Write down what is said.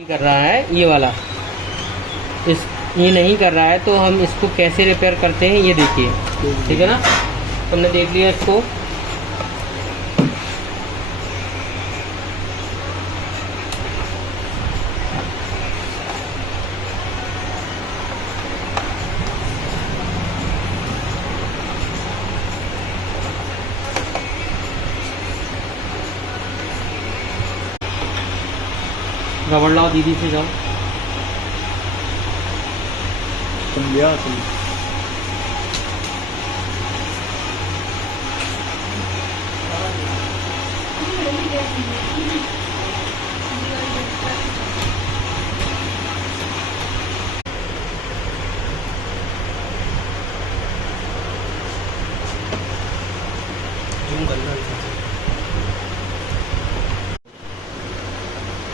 नहीं कर रहा है ये वाला, इस ये नहीं कर रहा है, तो हम इसको कैसे रिपेयर करते हैं ये देखिए। ठीक है ना, हमने देख लिया इसको। रबड़ लाओ, दीदी से जाओ। समझा तुम?